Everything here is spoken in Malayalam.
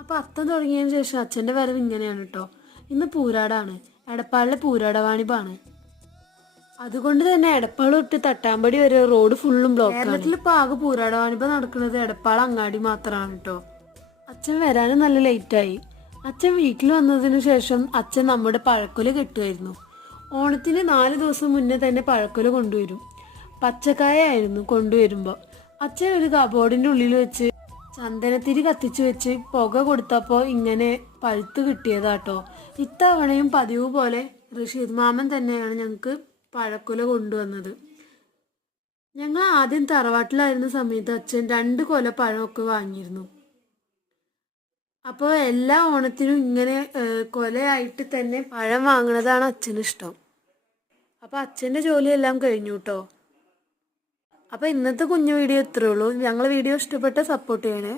അപ്പോൾ അത്തം തുടങ്ങിയതിന് ശേഷം അച്ഛൻ്റെ വരവ് ഇങ്ങനെയാണ് കേട്ടോ. ഇന്ന് പൂരാടാണ്, എടപ്പാളിലെ പൂരാടവാണിപ്പാണ്. അതുകൊണ്ട് തന്നെ എടപ്പാൾ തൊട്ട് തട്ടാമ്പടി വരെ റോഡ് ഫുള്ളും ബ്ലോക്ക്. കേരളത്തിൽ ഇപ്പോൾ ആകെ പൂരാടവാണിപ്പ നടക്കുന്നത് എടപ്പാൾ അങ്ങാടി മാത്രമാണ് കേട്ടോ. അച്ഛൻ വരാനും നല്ല ലേറ്റായി. അച്ഛൻ വീട്ടിൽ വന്നതിന് ശേഷം അച്ഛൻ നമ്മുടെ പഴക്കൊല കെട്ടുമായിരുന്നു. ഓണത്തിന് 4 ദിവസം മുന്നേ തന്നെ പഴക്കൊല കൊണ്ടുവരും. പച്ചക്കായ ആയിരുന്നു കൊണ്ടുവരുമ്പോൾ. അച്ഛൻ ഒരു കബോർഡിൻ്റെ ഉള്ളിൽ വെച്ച് ചന്ദനത്തിരി കത്തിച്ചു വെച്ച് പുക കൊടുത്തപ്പോൾ ഇങ്ങനെ പഴുത്ത് കിട്ടിയതാട്ടോ. ഇത്തവണയും പതിവ് പോലെ റഷീദ് മാമൻ തന്നെയാണ് ഞങ്ങൾക്ക് പഴക്കൊല കൊണ്ടുവന്നത്. ഞങ്ങൾ ആദ്യം തറവാട്ടിലായിരുന്ന സമയത്ത് അച്ഛൻ 2 കൊല പഴമൊക്കെ വാങ്ങിയിരുന്നു. അപ്പോൾ എല്ലാ ഓണത്തിനും ഇങ്ങനെ കൊലയായിട്ട് തന്നെ പഴം വാങ്ങുന്നതാണ് അച്ഛന് ഇഷ്ടം. അപ്പോൾ അച്ഛൻ്റെ ജോലിയെല്ലാം കഴിഞ്ഞു കേട്ടോ. അപ്പോൾ ഇന്നത്തെ കുഞ്ഞു വീഡിയോ ഇത്രയേ ഉള്ളൂ. ഞങ്ങൾ വീഡിയോ ഇഷ്ടപ്പെട്ട സപ്പോർട്ട് ചെയ്യണേ.